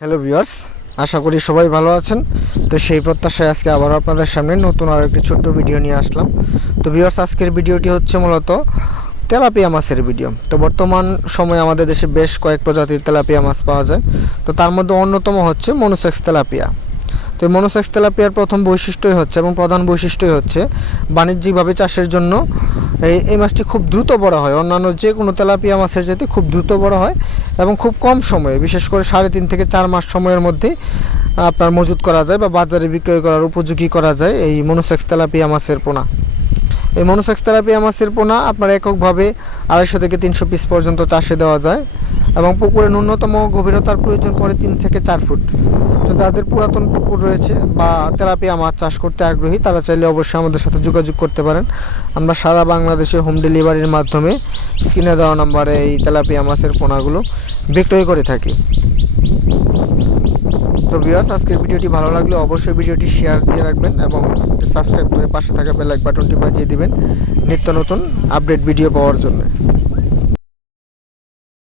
Hello viewers, আশা করি সবাই ভালো আছেন। তো সেই প্রত্যাশায় আজকে আবার আপনাদের সামনে নতুন আর একটি ছোট্ট ভিডিও নিয়ে আসলাম। তো ভিউয়ার্স, আজকের ভিডিওটি হচ্ছে মূলত তেলাপিয়া মাছের ভিডিও। তো বর্তমান সময়ে আমাদের দেশে বেশ কয়েক প্রজাতির তেলাপিয়া মাছ পাওয়া যায়। তো তার মধ্যে অন্যতম হচ্ছে মনোসেক্স তেলাপিয়া। তো এই মনোসেক্স তেলাপিয়ার প্রথম বৈশিষ্ট্যই হচ্ছে এবং প্রধান বৈশিষ্ট্যই হচ্ছে বাণিজ্যিকভাবে চাষের জন্য এই মাছটি খুব দ্রুত বড় হয়। অন্যান্য যে কোনো তেলাপিয়া মাছের যেতে খুব দ্রুত বড় হয় এবং খুব কম সময়ে, বিশেষ করে সাড়ে তিন থেকে চার মাস সময়ের মধ্যে, আপনার মজুত করা যায় বা বাজারে বিক্রয় করার উপযোগী করা যায় এই মনোসেক্স তেলাপিয়া মাছের পোনা। এই মনোসেক্স তেলাপিয়া মাছের পোনা আপনার এককভাবে আড়াইশো থেকে তিনশো পিস পর্যন্ত চাষে দেওয়া যায়। এবং পুকুরে ন্যূনতম গভীরতার প্রয়োজন পড়ে তিন থেকে চার ফুট। তো যাদের পুরাতন পুকুর রয়েছে বা তেলাপিয়া মাছ চাষ করতে আগ্রহী, তারা চাইলে অবশ্যই আমাদের সাথে যোগাযোগ করতে পারেন। আমরা সারা বাংলাদেশে হোম ডেলিভারির মাধ্যমে স্ক্রিনে দেওয়া নাম্বারে এই তেলাপিয়া মাছের পোনাগুলো বিক্রয় করে থাকি। তো ভিউয়ার্স, আজকের ভিডিওটি ভালো লাগলে অবশ্যই ভিডিওটি শেয়ার দিয়ে রাখবেন এবং সাবস্ক্রাইব করে পাশে থাকা বেল আইকন বাটনটি বাজিয়ে দিবেন নিত্য নতুন আপডেট ভিডিও পাওয়ার জন্য।